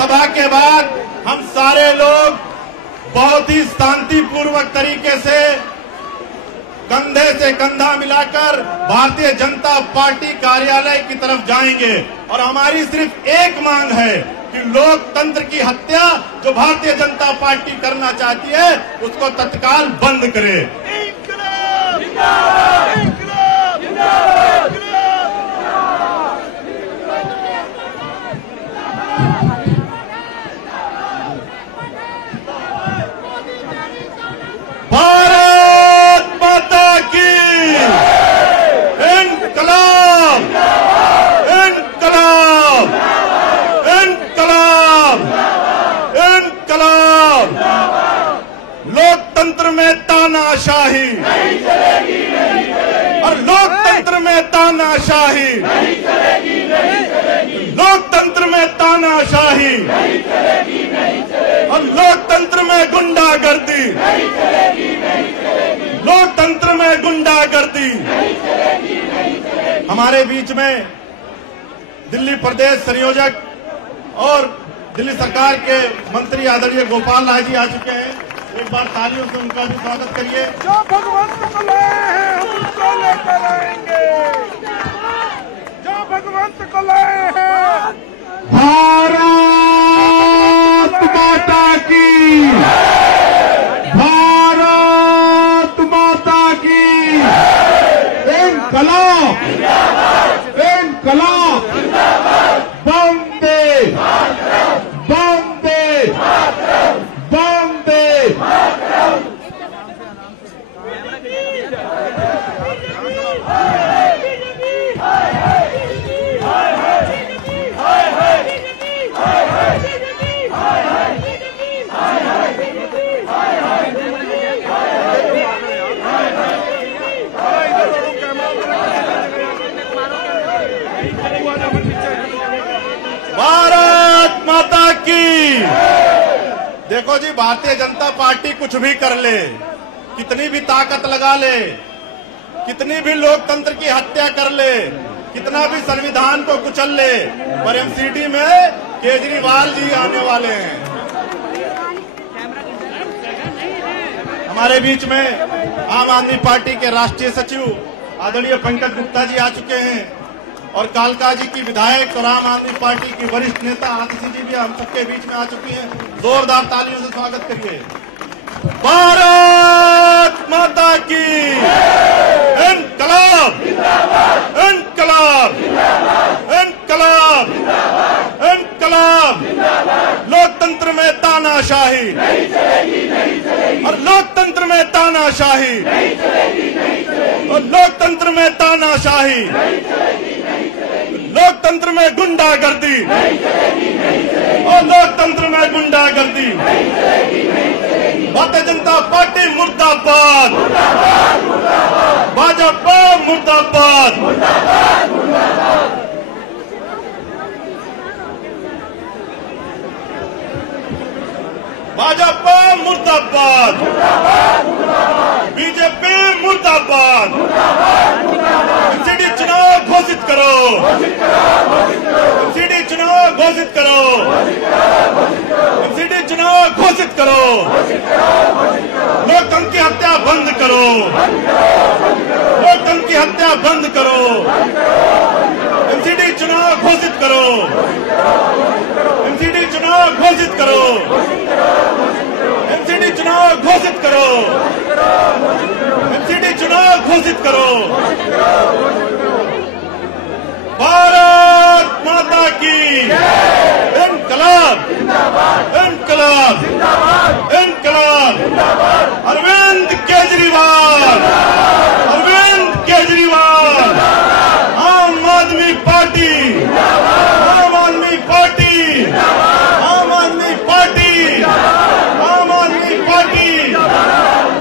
सभा के बाद हम सारे लोग बहुत ही शांतिपूर्वक तरीके से कंधे से कंधा मिलाकर भारतीय जनता पार्टी कार्यालय की तरफ जाएंगे और हमारी सिर्फ एक मांग है कि लोकतंत्र की हत्या जो भारतीय जनता पार्टी करना चाहती है उसको तत्काल बंद करे। भारत माता की इनकलाब, इनकलाब, इनकलाब, इनकलाब। लोकतंत्र में तानाशाही और लोकतंत्र में तानाशाही, लोकतंत्र में तानाशाही और लोकतंत्र में गुंडागर्दी, लोकतंत्र में गुंडागर्दी। हमारे बीच में दिल्ली प्रदेश संयोजक और दिल्ली सरकार के मंत्री आदरणीय गोपाल राय जी आ चुके हैं। एक बार तालियों से उनका भी स्वागत करिए। जो भगवंत को लाए हैं हम उसको लेकर आएंगे, जो भगवंत को लाए हैं। भारत माता की, भारत माता की इनकलाब, इनकलाब, वंदे, वंदे, वंदे। भारत माता की। देखो जी, भारतीय जनता पार्टी कुछ भी कर ले, कितनी भी ताकत लगा ले, कितनी भी लोकतंत्र की हत्या कर ले, कितना भी संविधान को कुचल ले, पर एमसीडी में केजरीवाल जी आने वाले हैं। हमारे बीच में आम आदमी पार्टी के राष्ट्रीय सचिव आदरणीय पंकज गुप्ता जी आ चुके हैं और कालका जी की विधायक और आम आदमी पार्टी की वरिष्ठ नेता आतिशी जी भी हम सबके बीच में आ चुकी हैं। जोरदार तालियों से स्वागत करिए। भारत माता की इनकलाब, इनकलाब, इनकलाब, इनकलाब। लोकतंत्र में तानाशाही और लोकतंत्र में तानाशाही और लोकतंत्र में तानाशाही, लोकतंत्र में गुंडागर्दी और लोकतंत्र में गुंडागर्दी। भारतीय जनता पार्टी मुर्दाबाद, भाजपा मुर्दाबाद। भाजपा मुर्दाबाद, बीजेपी मुर्दाबाद। एमसीडी चुनाव घोषित करो, एमसीडी चुनाव घोषित करो, एमसीडी चुनाव घोषित करो। लोकतंत्र की हत्या बंद करो, लोकतंत्र की हत्या बंद करो। एमसीडी चुनाव घोषित करो, एमसीडी चुनाव घोषित करो, एमसीडी चुनाव घोषित करो, एमसीडी चुनाव घोषित करो। भारत माता की इनकलाब, इनकलाब, इनकलाब। अरविंद केजरीवाल, अरविंद केजरीवाल। आम आदमी पार्टी, आम आदमी पार्टी, आम आदमी पार्टी, आम आदमी पार्टी।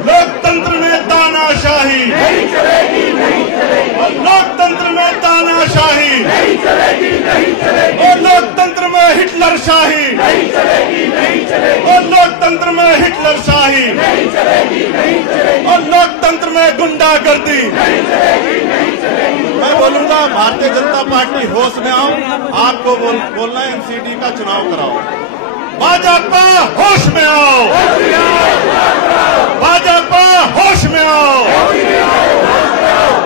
लोकतंत्र में तानाशाही नहीं चलेगी, नहीं चलेगी। और लोकतंत्र में तानाशाही नहीं चलेगी, नहीं चलेगी। और लोकतंत्र में हिटलरशाही नहीं चलेगी, नहीं चलेगी। और लोकतंत्र में हिटलरशाही नहीं चलेगी, नहीं चलेगी। और लोकतंत्र में गुंडागर्दी नहीं चलेगी, नहीं चलेगी। मैं बोलूंगा भारतीय जनता पार्टी होश में आओ, आपको बोलना है एमसीडी का चुनाव कराओ। भाजपा होश में आओ, भाजपा होश में आओ,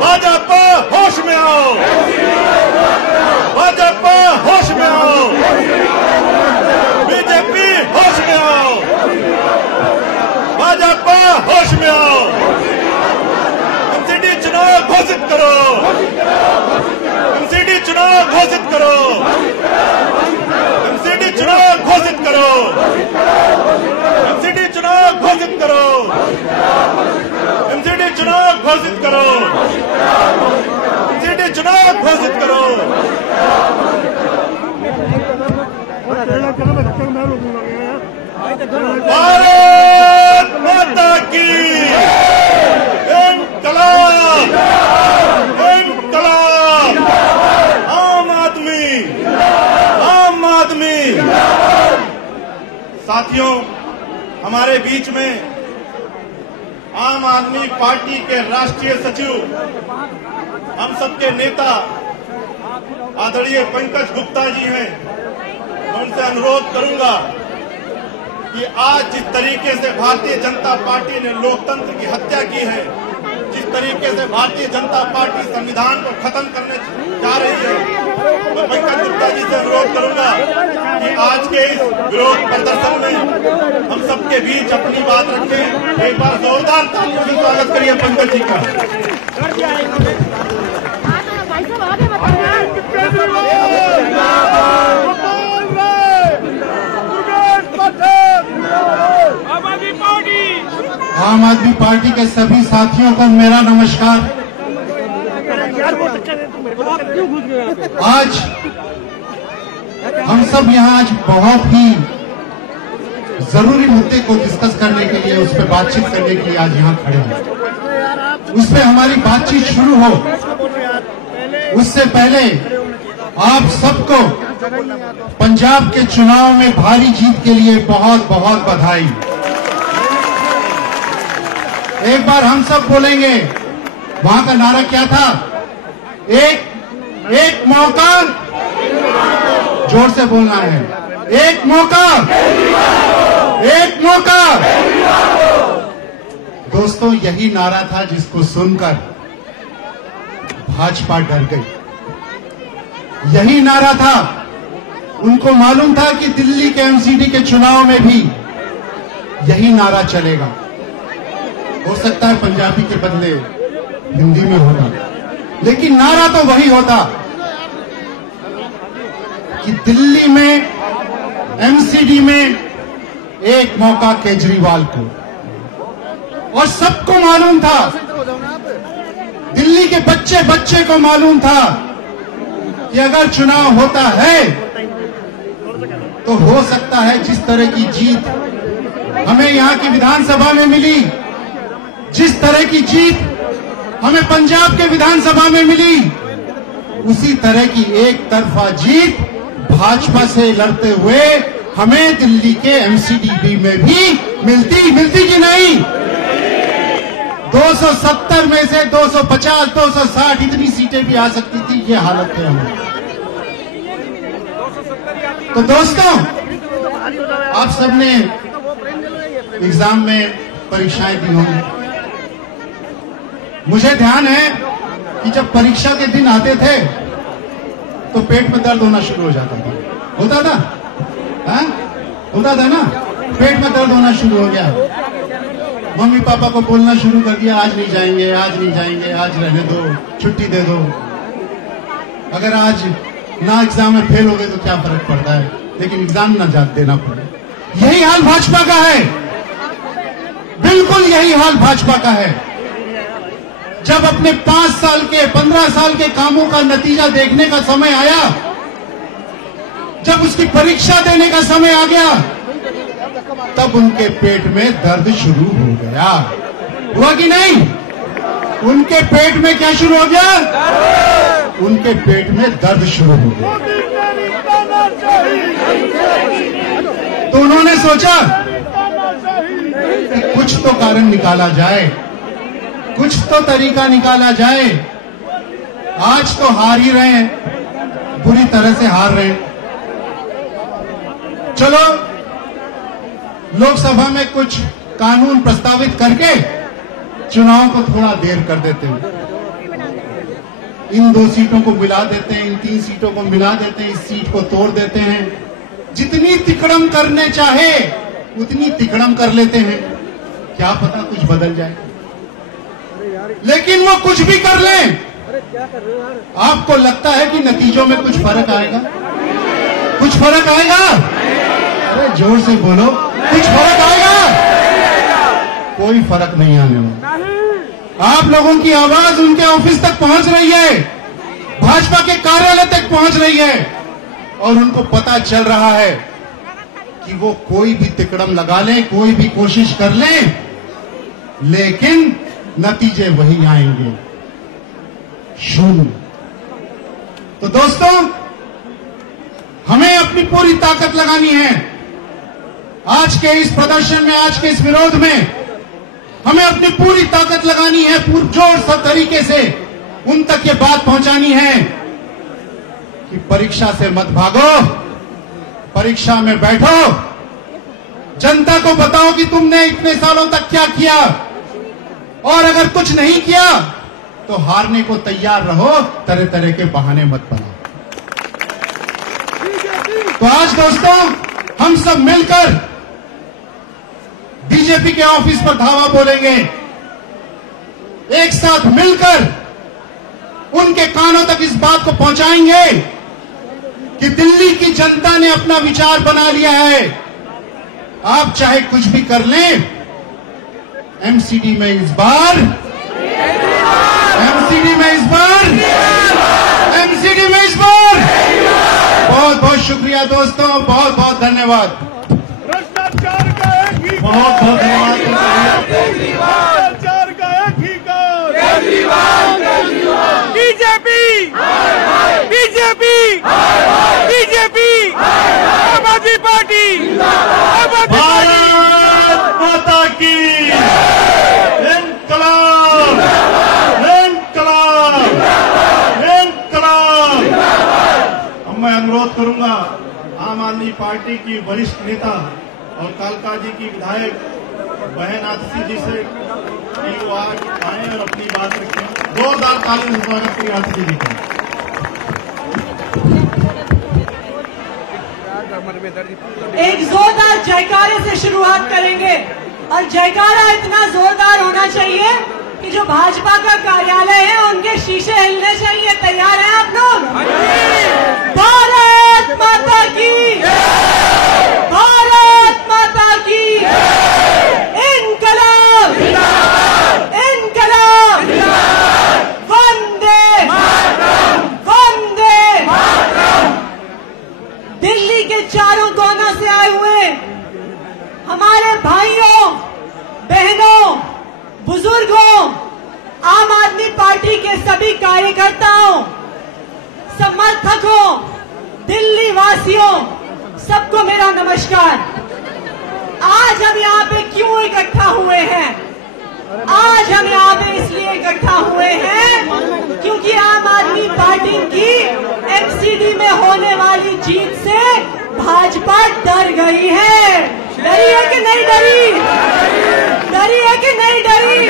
भाजपा होश में आओ, भाजपा होश में आओ, बीजेपी होश में आओ, भाजपा होश में आओ। एमसीडी चुनाव घोषित करो, एमसीडी चुनाव घोषित करो, एमसीडी चुनाव घोषित करो, एमसीडी चुनाव घोषित करो, एमसीडी चुनाव घोषित करो, एमसीडी चुनाव घोषित करो। भारत माता की इंकलाब, इंकलाब, आम आदमी, आम आदमी। साथियों, हमारे बीच में आम आदमी पार्टी के राष्ट्रीय सचिव, हम सबके नेता आदरणीय पंकज गुप्ता जी हैं। मैं उनसे अनुरोध करूंगा कि आज जिस तरीके से भारतीय जनता पार्टी ने लोकतंत्र की हत्या की है, जिस तरीके से भारतीय जनता पार्टी संविधान को खत्म करने जा रही है, मैं पंकज गुप्ता जी से अनुरोध करूंगा कि आज के इस विरोध प्रदर्शन में हम सबके बीच अपनी बात रखें। एक बार जोरदार तालियों से स्वागत करिए पंकज जी का। आम आदमी पार्टी के सभी साथियों को मेरा नमस्कार। आज हम सब यहाँ आज बहुत ही जरूरी मुद्दे को डिस्कस करने के लिए, उस पर बातचीत करने के लिए आज यहाँ खड़े हैं। उस पर हमारी बातचीत शुरू हो उससे पहले आप सबको पंजाब के चुनाव में भारी जीत के लिए बहुत बहुत बधाई। एक बार हम सब बोलेंगे, वहां का नारा क्या था? एक मौका, जोर से बोलना है, एक मौका, एक मौका। दोस्तों, यही नारा था जिसको सुनकर भाजपा डर गई। यही नारा था, उनको मालूम था कि दिल्ली के एमसीडी के चुनाव में भी यही नारा चलेगा। हो सकता है पंजाबी के बदले हिंदी में होगा, लेकिन नारा तो वही होता कि दिल्ली में एमसीडी में एक मौका केजरीवाल को। और सबको मालूम था, दिल्ली के बच्चे बच्चे को मालूम था कि अगर चुनाव होता है तो हो सकता है जिस तरह की जीत हमें यहां की विधानसभा में मिली, जिस तरह की जीत हमें पंजाब के विधानसभा में मिली, उसी तरह की एक तरफा जीत भाजपा से लड़ते हुए हमें दिल्ली के एमसीडी में भी मिलती कि नहीं? 270 में से 250, 260 इतनी सीटें भी आ सकती थी। ये हालत है हमें। तो दोस्तों, आप सबने एग्जाम में परीक्षाएं दी होंगी। मुझे ध्यान है कि जब परीक्षा के दिन आते थे तो पेट में दर्द होना शुरू हो जाता था। होता था? हाँ? होता था ना? पेट में दर्द होना शुरू हो गया। मम्मी पापा को बोलना शुरू कर दिया, आज नहीं जाएंगे, आज नहीं जाएंगे, आज रहने दो, छुट्टी दे दो। अगर आज ना एग्जाम में फेल हो गए तो क्या फर्क पड़ता है, लेकिन एग्जाम ना देना पड़े। यही हाल भाजपा का है, बिल्कुल यही हाल भाजपा का है। जब अपने 5 साल के 15 साल के कामों का नतीजा देखने का समय आया, जब उसकी परीक्षा देने का समय आ गया, तब उनके पेट में दर्द शुरू हो गया। हुआ कि नहीं? उनके पेट में क्या शुरू हो गया? उनके पेट में दर्द शुरू हो गया। तो उन्होंने सोचा कि कुछ तो कारण निकाला जाए, कुछ तो तरीका निकाला जाए आज तो हार ही रहे हैं, बुरी तरह से हार रहे हैं। चलो लोकसभा में कुछ कानून प्रस्तावित करके चुनाव को थोड़ा देर कर देते हैं, इन 2 सीटों को मिला देते हैं, इन 3 सीटों को मिला देते हैं, इस सीट को तोड़ देते हैं, जितनी तिकड़म करने चाहे उतनी तिकड़म कर लेते हैं, क्या पता कुछ बदल जाए। लेकिन वो कुछ भी कर लें, आपको लगता है कि नतीजों में कुछ फर्क आएगा? कुछ फर्क आएगा? अरे जोर से बोलो, कुछ फर्क आएगा? कोई फर्क नहीं आने वाला। आप लोगों की आवाज उनके ऑफिस तक पहुंच रही है, भाजपा के कार्यालय तक पहुंच रही है, और उनको पता चल रहा है कि वो कोई भी तिकड़म लगा लें, कोई भी कोशिश कर लें, लेकिन नतीजे वही आएंगे, शून्य। तो दोस्तों, हमें अपनी पूरी ताकत लगानी है। आज के इस प्रदर्शन में, आज के इस विरोध में हमें अपनी पूरी ताकत लगानी है, पुरजोर सब तरीके से उन तक ये बात पहुंचानी है कि परीक्षा से मत भागो, परीक्षा में बैठो, जनता को बताओ कि तुमने इतने सालों तक क्या किया, और अगर कुछ नहीं किया तो हारने को तैयार रहो, तरह तरह के बहाने मत बनाओ। तो आज दोस्तों, हम सब मिलकर बीजेपी के ऑफिस पर धावा बोलेंगे, एक साथ मिलकर उनके कानों तक इस बात को पहुंचाएंगे कि दिल्ली की जनता ने अपना विचार बना लिया है। आप चाहे कुछ भी कर लें, एमसीडी में इस बार, एमसीडी में इस बार, एमसीडी में इस बार। बहुत बहुत शुक्रिया दोस्तों, बहुत बहुत धन्यवाद। भ्रष्टाचार का एक ही बहुत बहुत धन्यवाद। भ्रष्टाचार का एक ही बीजेपी, बीजेपी, बीजेपी, आम आदमी पार्टी, आम आदमी पार्टी। भारत माता की इंकलाब, इंकलाब, इंकलाब। अब मैं अनुरोध करूंगा आम आदमी पार्टी की वरिष्ठ नेता और कालका जी की विधायक बहन आतिशी जी से कि वो आज आए और अपनी बात रखें। जोरदार तालियों से स्वागत करिए आतिशी जी का। एक जोरदार जयकारे से शुरुआत करेंगे, और जयकारा इतना जोरदार होना चाहिए कि जो भाजपा का कार्यालय है उनके शीशे हिलने चाहिए। तैयार हैं आप लोग? भारत माता की, भारत माता की, इनकलाब, इनकलाब, वंदे वंदे। दिल्ली के चारों कोनों से आए हुए हमारे भाइयों, बहनों, बुजुर्गों, आम आदमी पार्टी के सभी कार्यकर्ताओं, समर्थकों, दिल्ली वासियों, सबको मेरा नमस्कार। आज हम यहाँ पे क्यों इकट्ठा हुए हैं? आज हम यहाँ पे इसलिए इकट्ठा हुए हैं क्योंकि आम आदमी पार्टी की एमसीडी में होने वाली जीत से भाजपा डर गई है। डरी है कि नहीं डरी? डरी है कि नहीं डरी?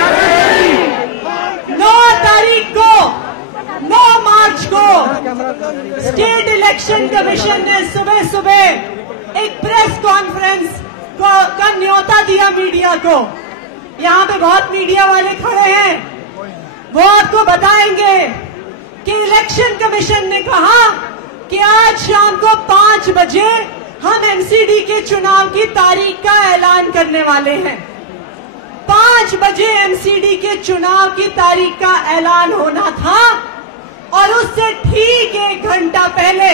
9 तारीख को, 9 मार्च को स्टेट इलेक्शन कमीशन ने सुबह सुबह एक प्रेस कॉन्फ्रेंस का न्योता दिया मीडिया को। यहाँ पे बहुत मीडिया वाले खड़े हैं, वो आपको बताएंगे कि इलेक्शन कमीशन ने कहा कि आज शाम को 5 बजे हम एमसीडी के चुनाव की तारीख का ऐलान करने वाले हैं। 5 बजे एमसीडी के चुनाव की तारीख का ऐलान होना था, और उससे ठीक 1 घंटा पहले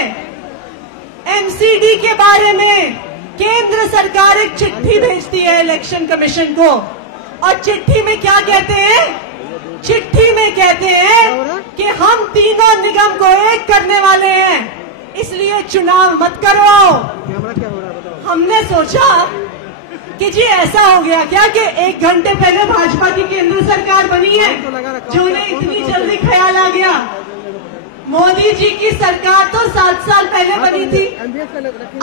एमसीडी के बारे में केंद्र सरकार एक चिट्ठी भेजती है इलेक्शन कमीशन को। और चिट्ठी में क्या कहते हैं? चिट्ठी में कहते हैं कि हम तीनों निगम को एक करने वाले हैं, इसलिए चुनाव मत करो। हमने सोचा कि जी ऐसा हो गया क्या कि 1 घंटे पहले भाजपा की केंद्र सरकार बनी है जो उन्हें इतनी जल्दी ख्याल आ गया। मोदी जी की सरकार तो 7 साल पहले बनी थी।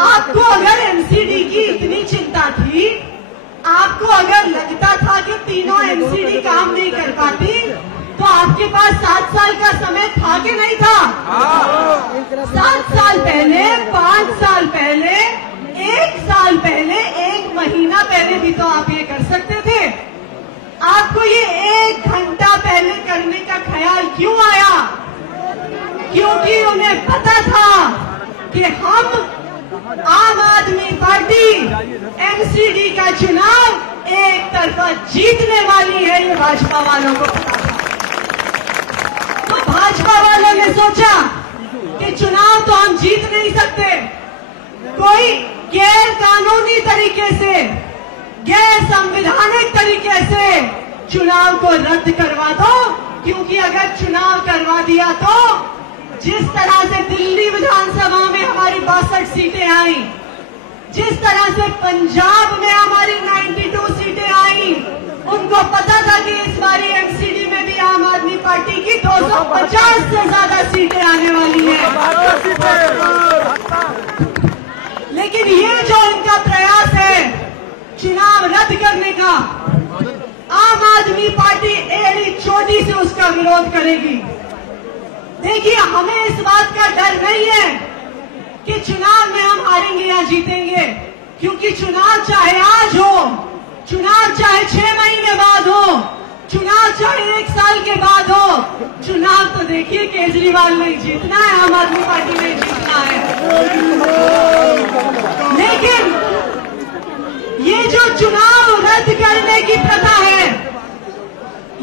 आपको अगर एमसीडी की इतनी चिंता थी, आपको अगर लगता था कि तीनों एमसीडी काम नहीं कर पाती, तो आपके पास 7 साल का समय था कि नहीं था? 7 साल पहले, 5 साल पहले, 1 साल पहले, 1 महीना पहले भी तो आप ये कर सकते थे। आपको ये 1 घंटा पहले करने का ख्याल क्यों आया? क्योंकि उन्हें पता था कि हम आम आदमी पार्टी एमसीडी का चुनाव एक तरफा जीतने वाली है, ये भाजपा वालों को पता था। तो भाजपा वालों ने सोचा कि चुनाव तो हम जीत नहीं सकते, कोई गैर कानूनी तरीके से, गैर संवैधानिक तरीके से चुनाव को रद्द करवा दो। क्योंकि अगर चुनाव करवा दिया तो जिस तरह से दिल्ली विधानसभा में हमारी 62 सीटें आई, जिस तरह से पंजाब में हमारी 92 सीटें आई, उनको पता था कि इस बारी एमसीडी में भी आम आदमी पार्टी की 250 से ज्यादा सीटें आने वाली हैं। लेकिन ये जो इनका प्रयास है चुनाव रद्द करने का, आम आदमी पार्टी एड़ी चोटी से उसका विरोध करेगी। देखिए, हमें इस बात का डर नहीं है कि चुनाव में हम हारेंगे या जीतेंगे, क्योंकि चुनाव चाहे आज हो, चुनाव चाहे 6 महीने बाद हो, चुनाव चाहे 1 साल के बाद हो, चुनाव तो देखिए केजरीवाल ने जीतना है, आम आदमी पार्टी ने जीतना है। लेकिन ये जो चुनाव रद्द करने की प्रथा है,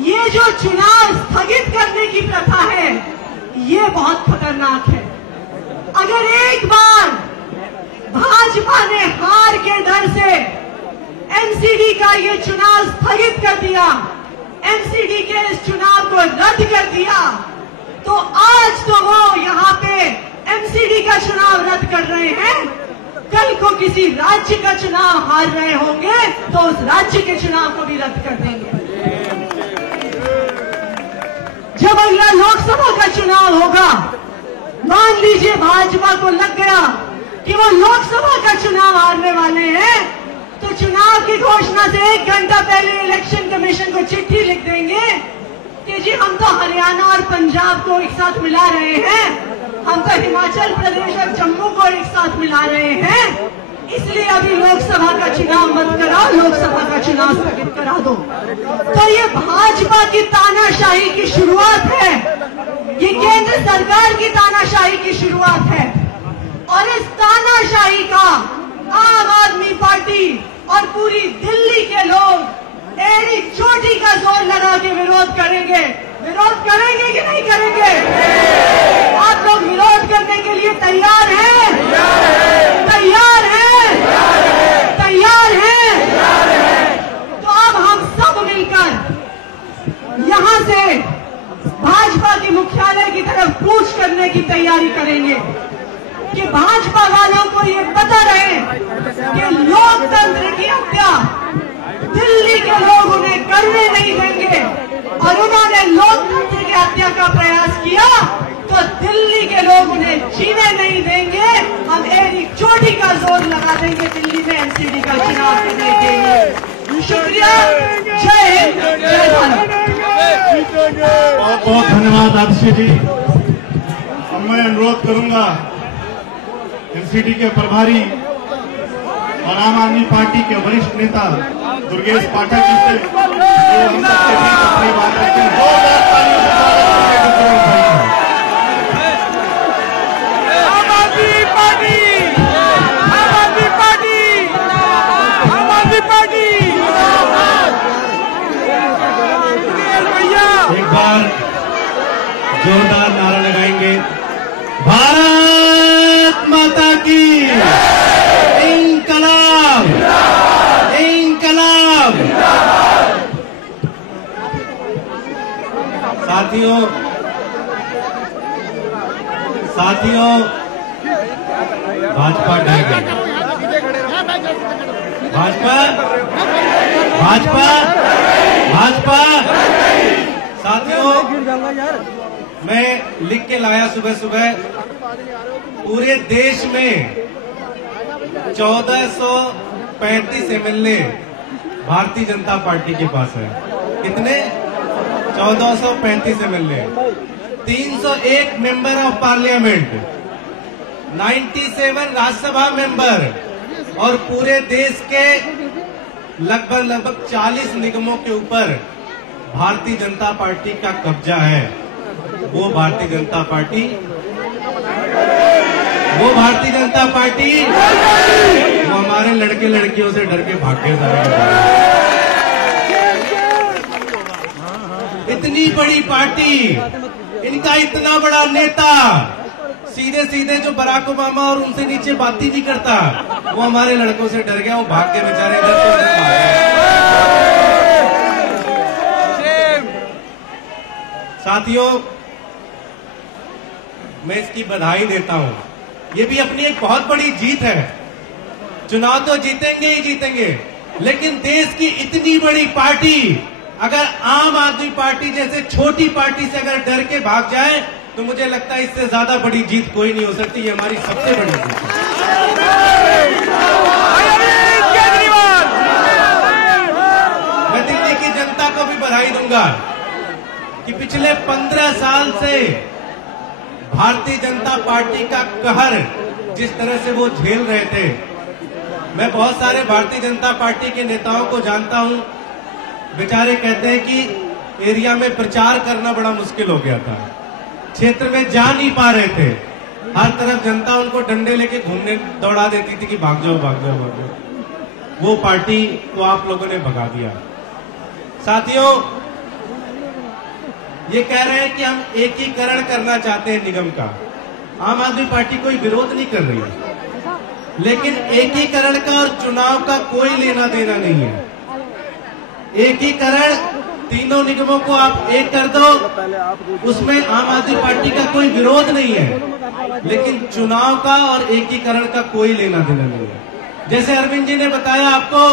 ये जो चुनाव स्थगित करने की प्रथा है, ये बहुत खतरनाक है। अगर एक बार भाजपा ने हार के डर से एमसीडी का ये चुनाव स्थगित कर दिया, एमसीडी के इस चुनाव को रद्द कर दिया, तो आज तो वो यहाँ पे एमसीडी का चुनाव रद्द कर रहे हैं, कल को किसी राज्य का चुनाव हार रहे होंगे तो उस राज्य के चुनाव को भी रद्द कर देंगे। जब अगला लोकसभा का चुनाव होगा, मान लीजिए भाजपा को लग गया कि वो लोकसभा का चुनाव हारने वाले हैं, तो चुनाव की घोषणा से 1 घंटा पहले इलेक्शन कमीशन को चिट्ठी लिख देंगे कि जी हम तो हरियाणा और पंजाब को एक साथ मिला रहे हैं, हम तो हिमाचल प्रदेश और जम्मू को एक साथ मिला रहे हैं, इसलिए अभी लोकसभा का चुनाव मत कराओ, लोकसभा का चुनाव स्थगित करा दो। तो ये भाजपा की तानाशाही की शुरुआत है, ये केंद्र सरकार की तानाशाही की शुरुआत है, और इस तानाशाही का आम आदमी पार्टी और पूरी दिल्ली के लोग एड़ी चोटी का जोर लगा के विरोध करेंगे। विरोध करेंगे कि नहीं करेंगे? आप लोग विरोध करने के लिए तैयार हैं? तैयार हैं? तैयार हैं? तो अब हम सब मिलकर यहाँ से भाजपा के मुख्यालय की तरफ कूच करने की तैयारी करेंगे कि भाजपा वालों को ये पता रहे कि लोकतंत्र की हत्या दिल्ली के लोग उन्हें करने नहीं देंगे, और उन्होंने लोकतंत्र की हत्या का प्रयास किया तो दिल्ली के लोग उन्हें जीने नहीं देंगे। हम एड़ी चोटी का जोर लगा देंगे दिल्ली में एमसीडी का चुनाव करने के लिए। शुक्रिया, जय हिंद, जय भारत। बहुत बहुत धन्यवाद आदित्य जी। अब मैं अनुरोध करूंगा एमसीडी के प्रभारी और आम आदमी पार्टी के वरिष्ठ नेता दुर्गेश पाठक जी से जो हम सबके बीच अपनी बात रखें। जोरदार तालियों से स्वागत करेंगे। आम आदमी पार्टी, आम आदमी पार्टी, आम आदमी पार्टी। एक बार जोरदार नारा लगाएंगे, भारत माता की इंकलाब, इंकलाब। साथियों भाजपा ढह गई। भाजपा साथियों मैं लिख के लाया सुबह सुबह, पूरे देश में 1435 एमएलए भारतीय जनता पार्टी के पास है। कितने? 1435 MLA, 301 member of parliament, 97 Rajya Sabha member और पूरे देश के लगभग 40 निगमों के ऊपर भारतीय जनता पार्टी का कब्जा है। वो भारतीय जनता पार्टी वो हमारे लड़के लड़कियों से डर के भाग गए सारे। इतनी बड़ी पार्टी, इनका इतना बड़ा नेता सीधे सीधे जो बराक ओबामा और उनसे नीचे बात ही नहीं करता, वो हमारे लड़कों से डर गया, वो भाग के बेचारे साथियों, मैं इसकी बधाई देता हूं। ये भी अपनी एक बहुत बड़ी जीत है। चुनाव तो जीतेंगे ही जीतेंगे, लेकिन देश की इतनी बड़ी पार्टी अगर आम आदमी पार्टी जैसे छोटी पार्टी से अगर डर के भाग जाए तो मुझे लगता है इससे ज्यादा बड़ी जीत कोई नहीं हो सकती। ये हमारी सबसे बड़ी जीत है। मैं दिल्ली की जनता को भी बधाई दूंगा कि पिछले 15 साल से भारतीय जनता पार्टी का कहर जिस तरह से वो झेल रहे थे, मैं बहुत सारे भारतीय जनता पार्टी के नेताओं को जानता हूं, बेचारे कहते हैं कि एरिया में प्रचार करना बड़ा मुश्किल हो गया था, क्षेत्र में जा नहीं पा रहे थे, हर तरफ जनता उनको डंडे लेके घूमने दौड़ा देती थी कि भाग जाओ भाग जाओ भाग जाओ। वो पार्टी को आप लोगों ने भगा दिया। साथियों, ये कह रहे हैं कि हम एकीकरण करना चाहते हैं निगम का। आम आदमी पार्टी कोई विरोध नहीं कर रही है, लेकिन एकीकरण का और चुनाव का कोई लेना देना नहीं है। एकीकरण, तीनों निगमों को आप एक कर दो, उसमें आम आदमी पार्टी का कोई विरोध नहीं है, लेकिन चुनाव का और एकीकरण का कोई लेना देना नहीं है। जैसे अरविंद जी ने बताया आपको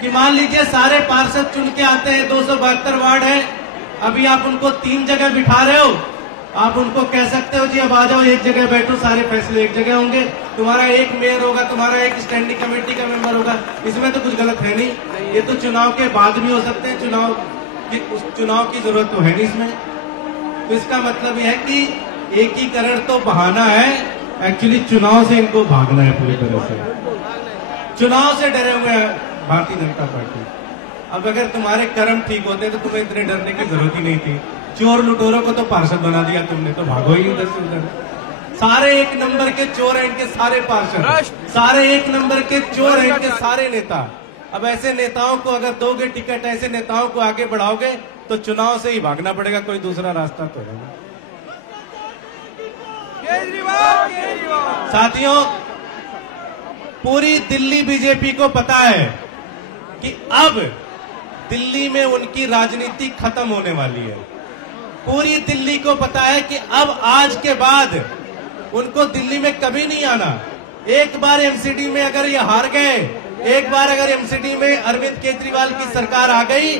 कि मान लीजिए सारे पार्षद चुन के आते हैं, 272 वार्ड है, अभी आप उनको 3 जगह बिठा रहे हो, आप उनको कह सकते हो जी अब आ जाओ एक जगह बैठो, सारे फैसले एक जगह होंगे, तुम्हारा एक मेयर होगा, तुम्हारा एक स्टैंडिंग कमेटी का मेंबर होगा, इसमें तो कुछ गलत है नहीं। ये तो चुनाव के बाद भी हो सकते हैं, चुनाव की जरूरत तो है नहीं इसमें। तो इसका मतलब यह है कि एकीकरण तो बहाना है, एक्चुअली चुनाव से इनको भागना है पूरी तरह से। चुनाव से डरे हुए हैं भारतीय जनता पार्टी। अब अगर तुम्हारे कर्म ठीक होते तो तुम्हें इतने डरने की जरूरत ही नहीं थी। चोर लुटोरों को तो पार्षद बना दिया तुमने, तो भागो ही इधर से उधर। सारे एक नंबर के चोर हैं इनके सारे पार्षद, सारे एक नंबर के चोर हैं इनके सारे नेता। अब ऐसे नेताओं को अगर दोगे टिकट, ऐसे नेताओं को आगे बढ़ाओगे तो चुनाव से ही भागना पड़ेगा, कोई दूसरा रास्ता तो है। साथियों, पूरी दिल्ली बीजेपी को पता है कि अब दिल्ली में उनकी राजनीति खत्म होने वाली है। पूरी दिल्ली को पता है कि अब आज के बाद उनको दिल्ली में कभी नहीं आना। एक बार एमसीडी में अगर ये हार गए, एक बार अगर एमसीडी में अरविंद केजरीवाल की सरकार आ गई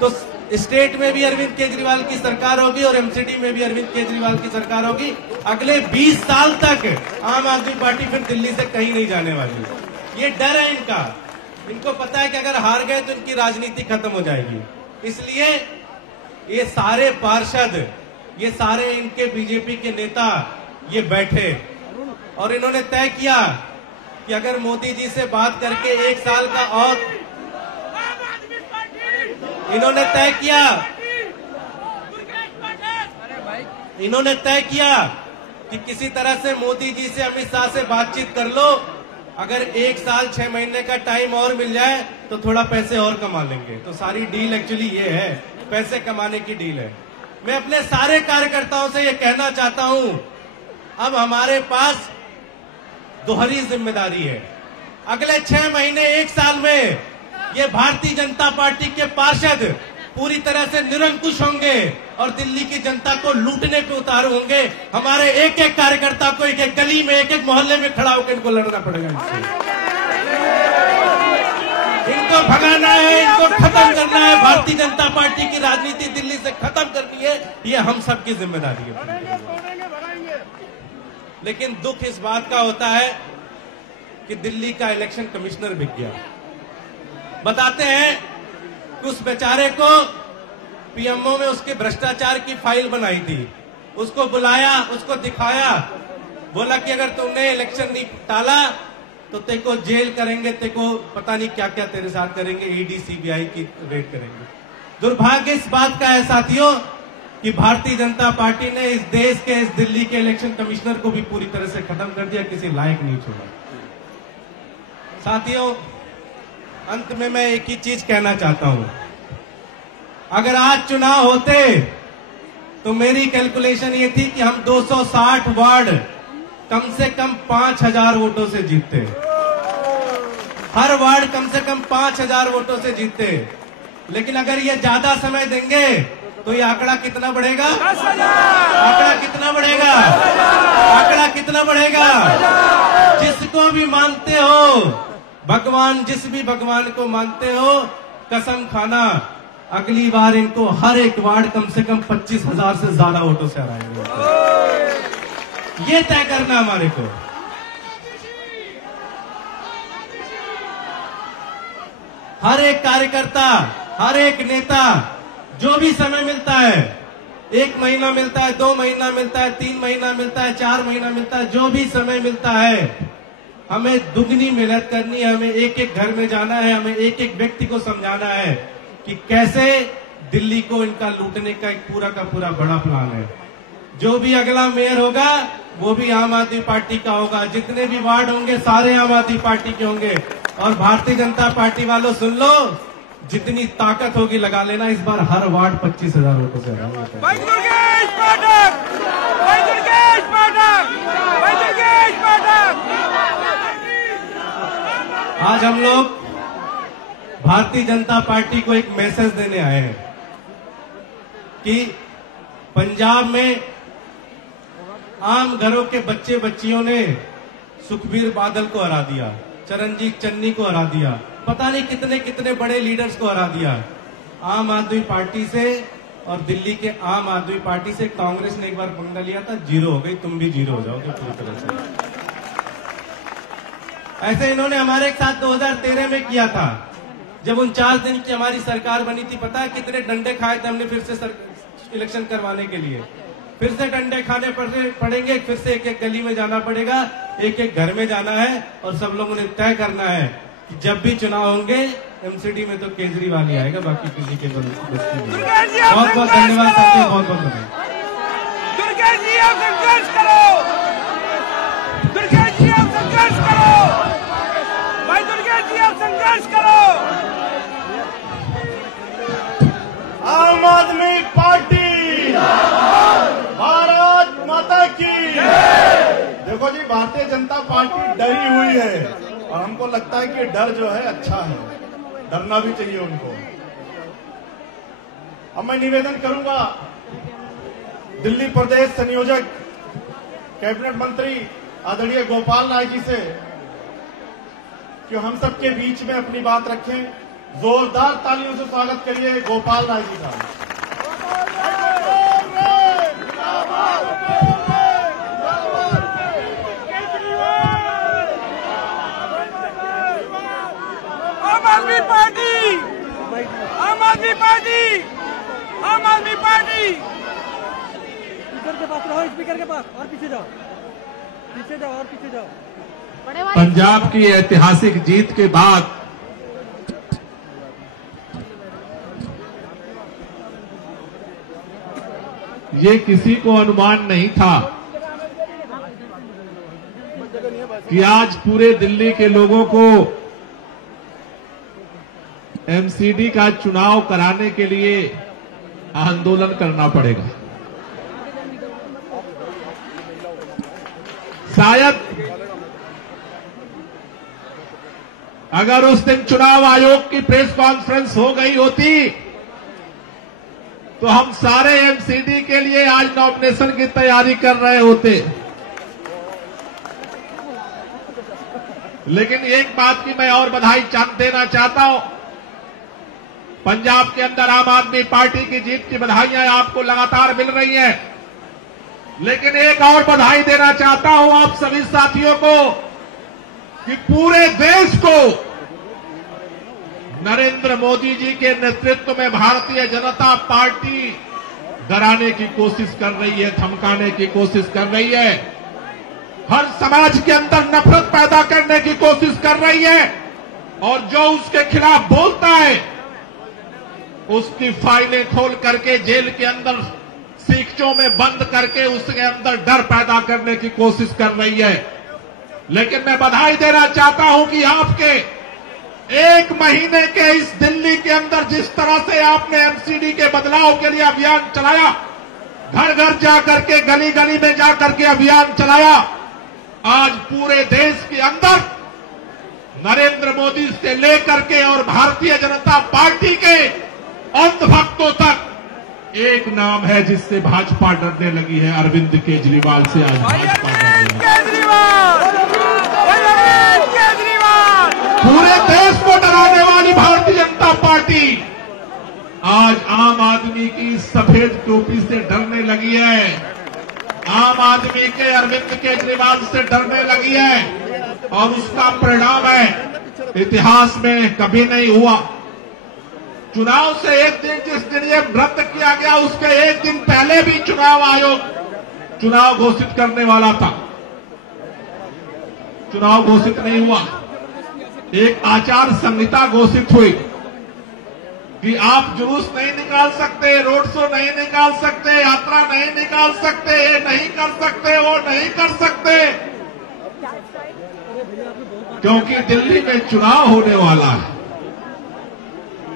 तो स्टेट में भी अरविंद केजरीवाल की सरकार होगी और एमसीडी में भी अरविंद केजरीवाल की सरकार होगी। अगले 20 साल तक आम आदमी पार्टी फिर दिल्ली से कहीं नहीं जाने वाली। ये डर है इनका, इनको पता है कि अगर हार गए तो इनकी राजनीति खत्म हो जाएगी। इसलिए ये सारे पार्षद, ये सारे इनके बीजेपी के नेता ये बैठे और इन्होंने तय किया कि अगर मोदी जी से बात करके 1 साल का और इन्होंने तय किया कि किसी तरह से मोदी जी से, अमित शाह से बातचीत कर लो, अगर 1 साल 6 महीने का टाइम और मिल जाए तो थोड़ा पैसे और कमा लेंगे। तो सारी डील एक्चुअली ये है, पैसे कमाने की डील है। मैं अपने सारे कार्यकर्ताओं से ये कहना चाहता हूं, अब हमारे पास दोहरी जिम्मेदारी है। अगले 6 महीने 1 साल में ये भारतीय जनता पार्टी के पार्षद पूरी तरह से निरंकुश होंगे और दिल्ली की जनता को लूटने पे उतारू होंगे। हमारे एक एक कार्यकर्ता को एक एक गली में, एक एक मोहल्ले में खड़ा होकर इनको लड़ना पड़ेगा। इनको भगाना है, इनको खत्म करना है। भारतीय जनता पार्टी की राजनीति दिल्ली से खत्म करनी है, ये हम सबकी जिम्मेदारी है। लेकिन दुख इस बात का होता है कि दिल्ली का इलेक्शन कमिश्नर बिक गया। बताते हैं कि उस बेचारे को पीएमओ में उसके भ्रष्टाचार की फाइल बनाई थी, उसको बुलाया, उसको दिखाया, बोला कि अगर तुमने इलेक्शन नहीं टाला तो तेको जेल करेंगे, तेको पता नहीं क्या क्या तेरे साथ करेंगे, ईडी सीबीआई की रेड करेंगे। दुर्भाग्य इस बात का है साथियों कि भारतीय जनता पार्टी ने इस देश के, इस दिल्ली के इलेक्शन कमिश्नर को भी पूरी तरह से खत्म कर दिया, किसी लायक नहीं छोड़ा। साथियों, अंत में मैं एक ही चीज कहना चाहता हूं, अगर आज चुनाव होते तो मेरी कैलकुलेशन ये थी कि हम 260 वार्ड कम से कम 5000 वोटों से जीतते, हर वार्ड कम से कम 5000 वोटों से जीतते। लेकिन अगर ये ज्यादा समय देंगे तो ये आंकड़ा कितना बढ़ेगा? आंकड़ा कितना बढ़ेगा? आंकड़ा कितना बढ़ेगा? जिसको भी मानते हो भगवान, जिस भी भगवान को मानते हो, कसम खाना अगली बार इनको हर एक वार्ड कम से कम 25,000 से ज्यादा वोटों से हराएंगे। ये तय करना हमारे को। हर एक कार्यकर्ता, हर एक नेता, जो भी समय मिलता है, 1 महीना मिलता है, 2 महीना मिलता है, 3 महीना मिलता है, 4 महीना मिलता है, जो भी समय मिलता है, हमें दुगनी मेहनत करनी है। हमें एक एक घर में जाना है, हमें एक एक व्यक्ति को समझाना है कि कैसे दिल्ली को इनका लूटने का एक पूरा का पूरा बड़ा प्लान है। जो भी अगला मेयर होगा वो भी आम आदमी पार्टी का होगा, जितने भी वार्ड होंगे सारे आम आदमी पार्टी के होंगे। और भारतीय जनता पार्टी वालों सुन लो, जितनी ताकत होगी लगा लेना, इस बार हर वार्ड 25,000 वोटों से हराएंगे। भाई दुर्गेश पाठक, भाई दुर्गेश पाठक, भाई दुर्गेश पाठक। आज हम लोग भारतीय जनता पार्टी को एक मैसेज देने आए हैं कि पंजाब में आम घरों के बच्चे बच्चियों ने सुखबीर बादल को हरा दिया, चरणजीत चन्नी को हरा दिया, पता नहीं कितने कितने बड़े लीडर्स को हरा दिया। आम आदमी पार्टी से और दिल्ली के आम आदमी पार्टी से कांग्रेस ने एक बार पंगा लिया था, 0 हो गई, तुम भी 0 हो जाओगे पूरी तरह से। ऐसे इन्होंने हमारे साथ 2013 में किया था, जब 49 दिन की हमारी सरकार बनी थी। पता है कितने डंडे खाए थे हमने फिर से इलेक्शन करवाने के लिए। फिर से डंडे खाने पड़ेंगे, फिर से एक एक गली में जाना पड़ेगा, एक एक घर में जाना है, और सब लोगों ने तय करना है कि जब भी चुनाव होंगे एमसीडी में तो केजरीवाल ही आएगा, बाकी किसी के बस्ती नहीं। बहुत बहुत धन्यवाद साथियों, बहुत बहुत धन्यवाद। दुर्गेश जी आप संघर्ष करो, दुर्गेश जी आप संघर्ष करो, भाई दुर्गेश जी आप संघर्ष करो। आम आदमी पार्टी भारत माता की। देखो जी, भारतीय जनता पार्टी डरी हुई है और हमको लगता है कि डर जो है अच्छा है, डरना भी चाहिए उनको। अब मैं निवेदन करूंगा दिल्ली प्रदेश संयोजक कैबिनेट मंत्री आदरणीय गोपाल राय जी से कि हम सबके बीच में अपनी बात रखें। जोरदार तालियों से स्वागत करिए गोपाल राय जी का। आम आदमी पार्टी, आम आदमी पार्टी, आम आदमी पार्टी। स्पीकर के पास रहो, स्पीकर के पास, और पीछे जाओ, पीछे जाओ और पीछे जाओ। पंजाब की ऐतिहासिक जीत के बाद ये किसी को अनुमान नहीं था कि आज पूरे दिल्ली के लोगों को एमसीडी का चुनाव कराने के लिए आंदोलन करना पड़ेगा। शायद अगर उस दिन चुनाव आयोग की प्रेस कॉन्फ्रेंस हो गई होती तो हम सारे एमसीडी के लिए आज नॉमिनेशन की तैयारी कर रहे होते। लेकिन एक बात की मैं और बधाई देना चाहता हूं पंजाब के अंदर आम आदमी पार्टी की जीत की बधाइयां आपको लगातार मिल रही हैं, लेकिन एक और बधाई देना चाहता हूं आप सभी साथियों को कि पूरे देश को नरेंद्र मोदी जी के नेतृत्व में भारतीय जनता पार्टी डराने की कोशिश कर रही है, धमकाने की कोशिश कर रही है, हर समाज के अंदर नफरत पैदा करने की कोशिश कर रही है, और जो उसके खिलाफ बोलता है उसकी फाइलें खोल करके जेल के अंदर सीखचों में बंद करके उसके अंदर डर पैदा करने की कोशिश कर रही है। लेकिन मैं बधाई देना चाहता हूं कि आपके एक महीने के इस दिल्ली के अंदर जिस तरह से आपने एमसीडी के बदलाव के लिए अभियान चलाया, घर घर जाकर के गली गली में जाकर के अभियान चलाया, आज पूरे देश के अंदर नरेंद्र मोदी से लेकर के और भारतीय जनता पार्टी के अंधभक्तों तक एक नाम है जिससे भाजपा डरने लगी है, अरविंद केजरीवाल से आज भाजपा डरने लगी। पूरे देश को डराने वाली भारतीय जनता पार्टी आज आम आदमी की सफेद टोपी से डरने लगी है, आम आदमी के अरविंद केजरीवाल से डरने लगी है, और उसका परिणाम है इतिहास में कभी नहीं हुआ। चुनाव से एक दिन जिस दिन ये रद्द किया गया उसके एक दिन पहले भी चुनाव आयोग चुनाव घोषित करने वाला था, चुनाव घोषित नहीं हुआ। एक आचार संहिता घोषित हुई कि आप जुलूस नहीं निकाल सकते, रोड शो नहीं निकाल सकते, यात्रा नहीं निकाल सकते, ये नहीं कर सकते, वो नहीं कर सकते, क्योंकि दिल्ली में चुनाव होने वाला है।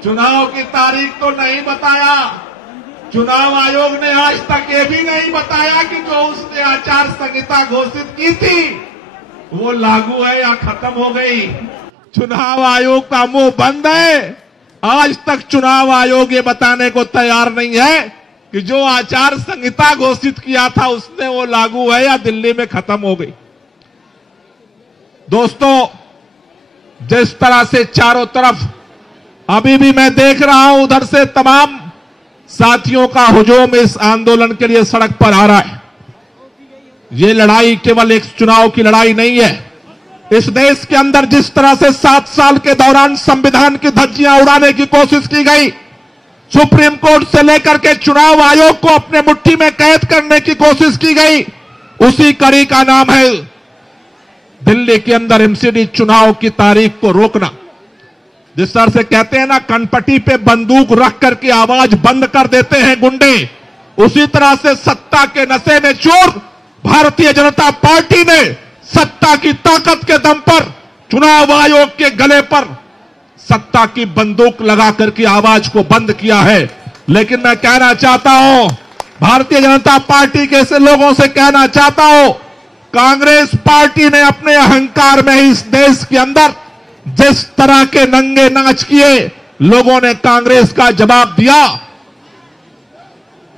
चुनाव की तारीख तो नहीं बताया, चुनाव आयोग ने आज तक ये भी नहीं बताया कि जो उसने आचार संहिता घोषित की थी वो लागू है या खत्म हो गई। चुनाव आयोग का मुंह बंद है, आज तक चुनाव आयोग ये बताने को तैयार नहीं है कि जो आचार संहिता घोषित किया था उसने वो लागू है या दिल्ली में खत्म हो गई। दोस्तों, जिस तरह से चारों तरफ अभी भी मैं देख रहा हूं उधर से तमाम साथियों का हुजूम इस आंदोलन के लिए सड़क पर आ रहा है। ये लड़ाई केवल एक चुनाव की लड़ाई नहीं है। इस देश के अंदर जिस तरह से 7 साल के दौरान संविधान की धज्जियां उड़ाने की कोशिश की गई, सुप्रीम कोर्ट से लेकर के चुनाव आयोग को अपने मुट्ठी में कैद करने की कोशिश की गई, उसी कड़ी का नाम है दिल्ली के अंदर एमसीडी चुनाव की तारीख को रोकना। जिस तरह से कहते हैं ना, कनपटी पे बंदूक रख करके आवाज बंद कर देते हैं गुंडे, उसी तरह से सत्ता के नशे में चूर भारतीय जनता पार्टी ने सत्ता की ताकत के दम पर चुनाव आयोग के गले पर सत्ता की बंदूक लगा करके आवाज को बंद किया है। लेकिन मैं कहना चाहता हूं, भारतीय जनता पार्टी के ऐसे लोगों से कहना चाहता हूं, कांग्रेस पार्टी ने अपने अहंकार में इस देश के अंदर जिस तरह के नंगे नाच किए, लोगों ने कांग्रेस का जवाब दिया।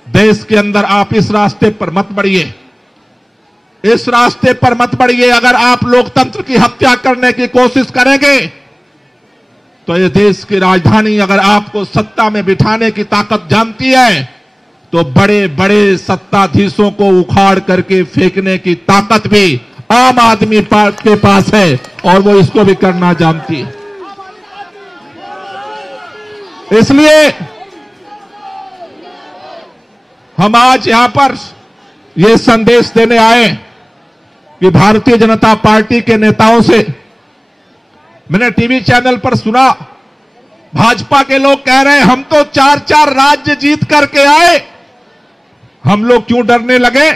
देश के अंदर आप इस रास्ते पर मत बढ़िए, इस रास्ते पर मत बढ़िए। अगर आप लोकतंत्र की हत्या करने की कोशिश करेंगे तो ये देश की राजधानी अगर आपको सत्ता में बिठाने की ताकत जानती है तो बड़े बड़े सत्ताधीशों को उखाड़ करके फेंकने की ताकत भी आम आदमी के पास है, और वो इसको भी करना जानती है। इसलिए हम आज यहां पर ये संदेश देने आए कि भारतीय जनता पार्टी के नेताओं से मैंने टीवी चैनल पर सुना, भाजपा के लोग कह रहे हैं हम तो 4-4 राज्य जीत करके आए, हम लोग क्यों डरने लगे।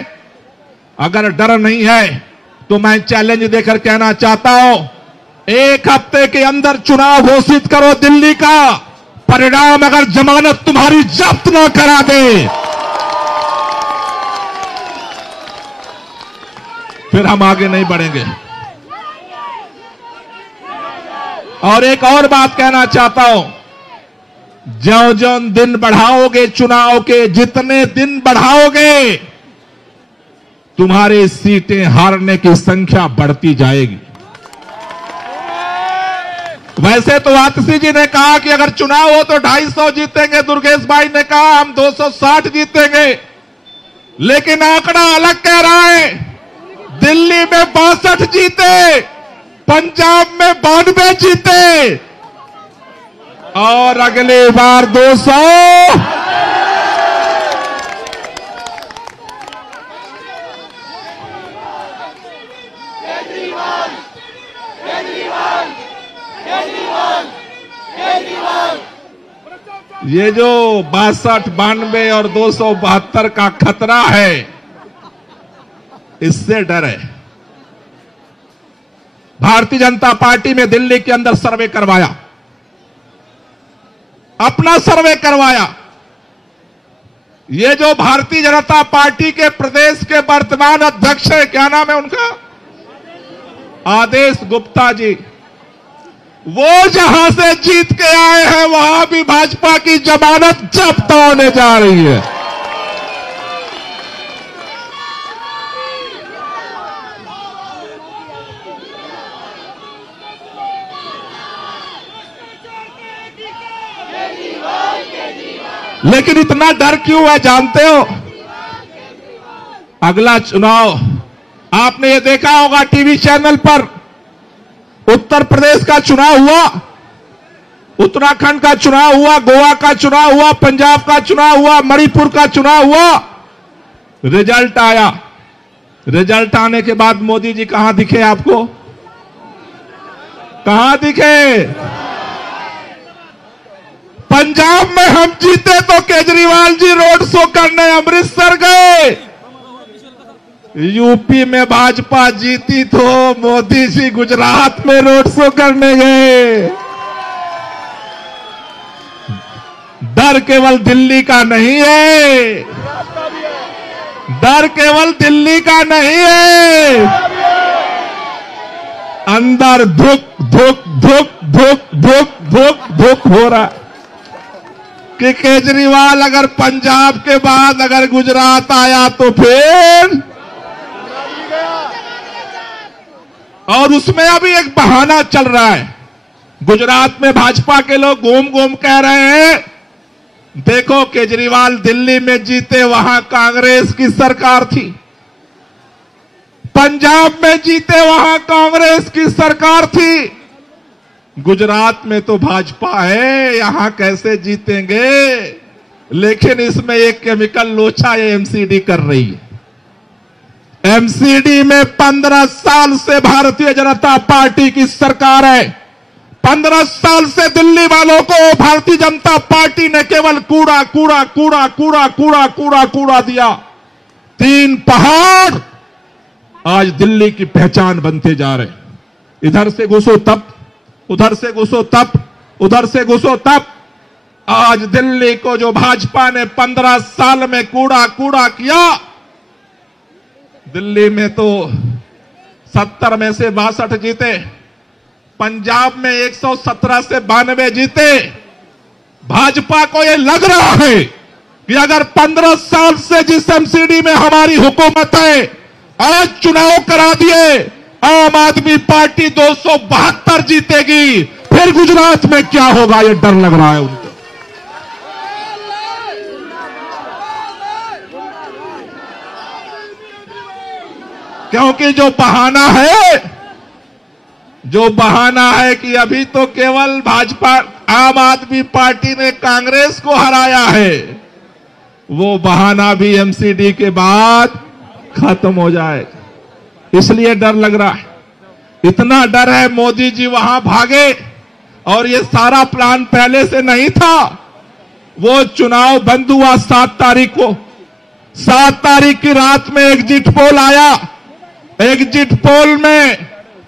अगर डर नहीं है तो मैं चैलेंज देकर कहना चाहता हूं, 1 हफ्ते के अंदर चुनाव घोषित करो दिल्ली का, परिणाम अगर जमानत तुम्हारी जब्त ना करा दे फिर हम आगे नहीं बढ़ेंगे। और एक और बात कहना चाहता हूं, ज्यों-ज्यों दिन बढ़ाओगे चुनाव के, जितने दिन बढ़ाओगे तुम्हारी सीटें हारने की संख्या बढ़ती जाएगी। वैसे तो आतिशी जी ने कहा कि अगर चुनाव हो तो 250 जीतेंगे, दुर्गेश भाई ने कहा हम 260 जीतेंगे, लेकिन आंकड़ा अलग कह रहा है। दिल्ली में 62 जीते, पंजाब में 92 जीते और अगली बार 200। ये जो 62, 92 और 272 का खतरा है, इससे डर है। भारतीय जनता पार्टी में दिल्ली के अंदर सर्वे करवाया, अपना सर्वे करवाया। ये जो भारतीय जनता पार्टी के प्रदेश के वर्तमान अध्यक्ष है, क्या नाम है उनका, आदेश गुप्ता जी, वो जहां से जीत के आए हैं वहां भी भाजपा की जमानत जब्त होने जा रही है। लेकिन इतना डर क्यों है जानते हो? अगला चुनाव आपने ये देखा होगा टीवी चैनल पर, उत्तर प्रदेश का चुनाव हुआ, उत्तराखंड का चुनाव हुआ, गोवा का चुनाव हुआ, पंजाब का चुनाव हुआ, मणिपुर का चुनाव हुआ, रिजल्ट आया। रिजल्ट आने के बाद मोदी जी कहां दिखे आपको? कहां दिखे? पंजाब में हम जीते तो केजरीवाल जी रोड शो करने अमृतसर गए, यूपी में भाजपा जीती तो मोदी जी गुजरात में रोड शो करने गए। डर केवल दिल्ली का नहीं है, डर केवल दिल्ली का नहीं है, अंदर धुक धुक धुक धुक धुक धुक धुक हो रहा कि केजरीवाल अगर पंजाब के बाद अगर गुजरात आया तो फिर, और उसमें अभी एक बहाना चल रहा है। गुजरात में भाजपा के लोग घूम घूम कह रहे हैं, देखो केजरीवाल दिल्ली में जीते वहां कांग्रेस की सरकार थी, पंजाब में जीते वहां कांग्रेस की सरकार थी, गुजरात में तो भाजपा है, यहां कैसे जीतेंगे? लेकिन इसमें एक केमिकल लोचा एमसीडी कर रही है। एमसीडी में 15 साल से भारतीय जनता पार्टी की सरकार है। 15 साल से दिल्ली वालों को भारतीय जनता पार्टी ने केवल कूड़ा कूड़ा कूड़ा कूड़ा कूड़ा कूड़ा कूड़ा दिया। 3 पहाड़ आज दिल्ली की पहचान बनते जा रहे। इधर से घुसो तब, उधर से घुसो तब, उधर से घुसो तब। आज दिल्ली को जो भाजपा ने 15 साल में कूड़ा कूड़ा किया, दिल्ली में तो 70 में से 62 जीते, पंजाब में 117 से 92 जीते। भाजपा को यह लग रहा है कि अगर 15 साल से जिस एमसीडी में हमारी हुकूमत है, आज चुनाव करा दिए, आम आदमी पार्टी 272 जीतेगी, फिर गुजरात में क्या होगा, यह डर लग रहा है उनको। क्योंकि जो बहाना है कि अभी तो केवल भाजपा आम आदमी पार्टी ने कांग्रेस को हराया है, वो बहाना भी एमसीडी के बाद खत्म हो जाएगा। इसलिए डर लग रहा है, इतना डर है मोदी जी वहां भागे, और ये सारा प्लान पहले से नहीं था। वो चुनाव बंद हुआ 7 तारीख को, 7 तारीख की रात में एग्जिट पोल आया। एग्जिट पोल में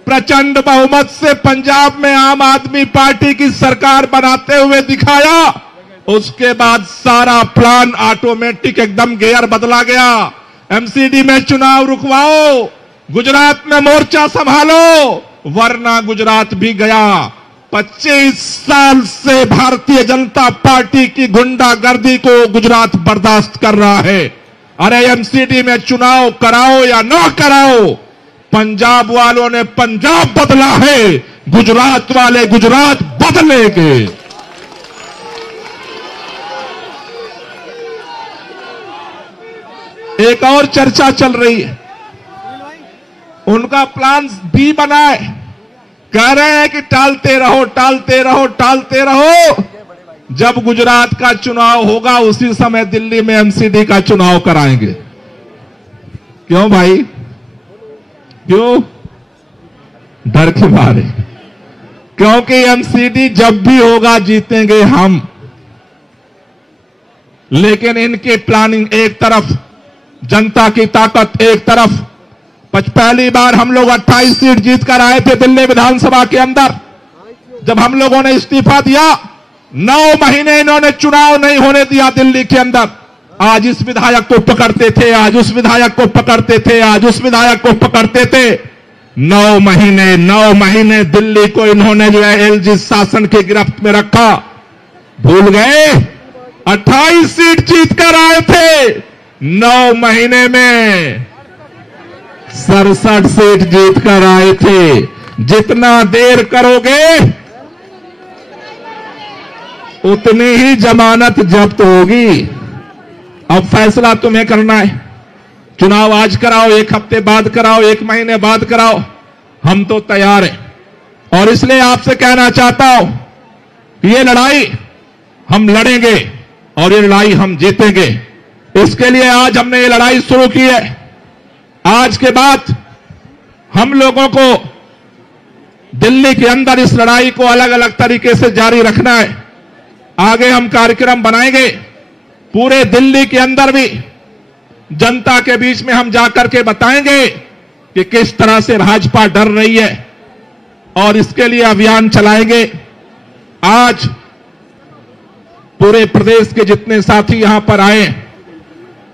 प्रचंड बहुमत से पंजाब में आम आदमी पार्टी की सरकार बनाते हुए दिखाया। उसके बाद सारा प्लान ऑटोमेटिक एकदम गियर बदला गया। एमसीडी में चुनाव रुकवाओ, गुजरात में मोर्चा संभालो, वरना गुजरात भी गया। 25 साल से भारतीय जनता पार्टी की गुंडागर्दी को गुजरात बर्दाश्त कर रहा है। अरे एमसीडी में चुनाव कराओ या ना कराओ, पंजाब वालों ने पंजाब बदला है, गुजरात वाले गुजरात बदलेंगे। एक और चर्चा चल रही है, उनका प्लान बी बनाए, कह रहे हैं कि टालते रहो टालते रहो टालते रहो, जब गुजरात का चुनाव होगा उसी समय दिल्ली में एमसीडी का चुनाव कराएंगे। क्यों भाई, क्यों? डर के मारे, क्योंकि एमसीडी जब भी होगा जीतेंगे हम। लेकिन इनकी प्लानिंग एक तरफ, जनता की ताकत एक तरफ। पहली बार हम लोग 28 सीट जीत कर आए थे दिल्ली विधानसभा के अंदर। जब हम लोगों ने इस्तीफा दिया, 9 महीने इन्होंने चुनाव नहीं होने दिया दिल्ली के अंदर। आज इस विधायक को पकड़ते थे, आज उस विधायक को पकड़ते थे, आज उस विधायक को पकड़ते थे। 9 महीने दिल्ली को इन्होंने जो है एलजी शासन की गिरफ्त में रखा। भूल गए? 28 सीट जीत कर आए थे, 9 महीने में 67 सीट जीत कर आए थे। जितना देर करोगे उतनी ही जमानत जब्त होगी। अब फैसला तुम्हें करना है। चुनाव आज कराओ, 1 हफ्ते बाद कराओ, 1 महीने बाद कराओ, हम तो तैयार हैं। और इसलिए आपसे कहना चाहता हूं कि ये लड़ाई हम लड़ेंगे और ये लड़ाई हम जीतेंगे। इसके लिए आज हमने ये लड़ाई शुरू की है। आज के बाद हम लोगों को दिल्ली के अंदर इस लड़ाई को अलग अलग तरीके से जारी रखना है। आगे हम कार्यक्रम बनाएंगे, पूरे दिल्ली के अंदर भी जनता के बीच में हम जाकर के बताएंगे कि किस तरह से भाजपा डर रही है, और इसके लिए अभियान चलाएंगे। आज पूरे प्रदेश के जितने साथी यहां पर आए,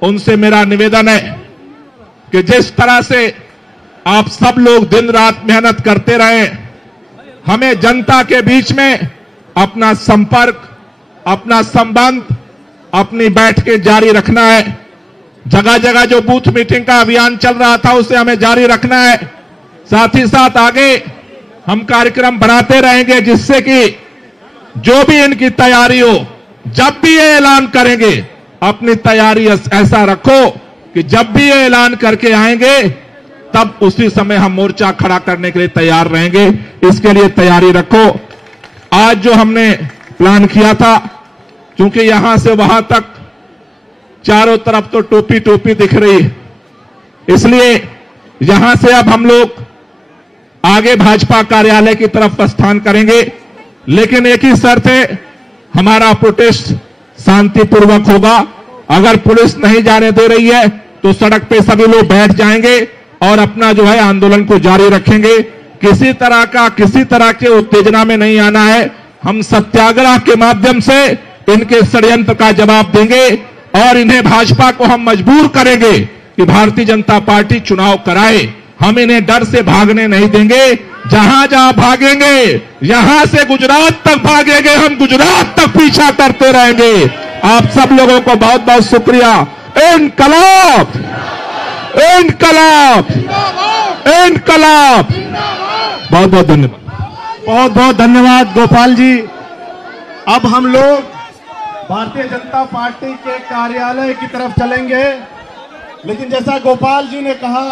उनसे मेरा निवेदन है कि जिस तरह से आप सब लोग दिन रात मेहनत करते रहे, हमें जनता के बीच में अपना संपर्क, अपना संबंध, अपनी बैठकें जारी रखना है। जगह जगह जो बूथ मीटिंग का अभियान चल रहा था उसे हमें जारी रखना है। साथ ही साथ आगे हम कार्यक्रम बनाते रहेंगे, जिससे कि जो भी इनकी तैयारी हो, जब भी ये ऐलान करेंगे अपनी तैयारी ऐसा रखो कि जब भी ये ऐलान करके आएंगे तब उसी समय हम मोर्चा खड़ा करने के लिए तैयार रहेंगे। इसके लिए तैयारी रखो। आज जो हमने प्लान किया था, क्योंकि यहां से वहां तक चारों तरफ तो टोपी टोपी दिख रही है, इसलिए यहां से अब हम लोग आगे भाजपा कार्यालय की तरफ प्रस्थान करेंगे। लेकिन एक ही शर्त है, हमारा प्रोटेस्ट शांतिपूर्वक होगा। अगर पुलिस नहीं जाने दे रही है तो सड़क पे सभी लोग बैठ जाएंगे और अपना जो है आंदोलन को जारी रखेंगे। किसी तरह के उत्तेजना में नहीं आना है। हम सत्याग्रह के माध्यम से इनके षड्यंत्र का जवाब देंगे और इन्हें, भाजपा को हम मजबूर करेंगे कि भारतीय जनता पार्टी चुनाव कराए। हम इन्हें डर से भागने नहीं देंगे। जहां जहां भागेंगे, यहां से गुजरात तक भागेंगे, हम गुजरात तक पीछा करते रहेंगे। आप सब लोगों को बहुत बहुत शुक्रिया। इनकलाब, इनकलाब, इनकलाब। बहुत बहुत धन्यवाद। बहुत बहुत धन्यवाद गोपाल जी। अब हम लोग भारतीय जनता पार्टी के कार्यालय की तरफ चलेंगे, लेकिन जैसा गोपाल जी ने कहा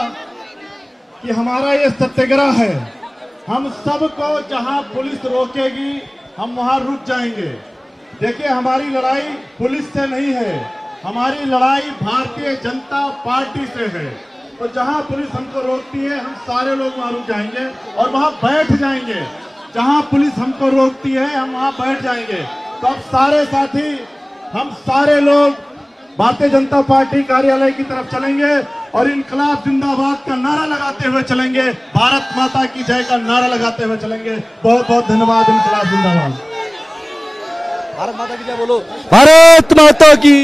कि हमारा ये सत्याग्रह है, हम सबको जहां पुलिस रोकेगी हम वहां रुक जाएंगे। देखिए, हमारी लड़ाई पुलिस से नहीं है, हमारी लड़ाई भारतीय जनता पार्टी से है। तो जहां पुलिस हमको रोकती है हम सारे लोग वहां रुक जाएंगे और वहां बैठ जाएंगे। जहां पुलिस हमको रोकती है हम वहां बैठ जाएंगे। तो अब सारे साथी, हम सारे लोग भारतीय जनता पार्टी कार्यालय की तरफ चलेंगे और इनकलाब जिंदाबाद का नारा लगाते हुए चलेंगे, भारत माता की जय का नारा लगाते हुए चलेंगे। बहुत बहुत धन्यवाद। इनकलाब जिंदाबाद। भारत माता की जय बोलो। भारत माता की।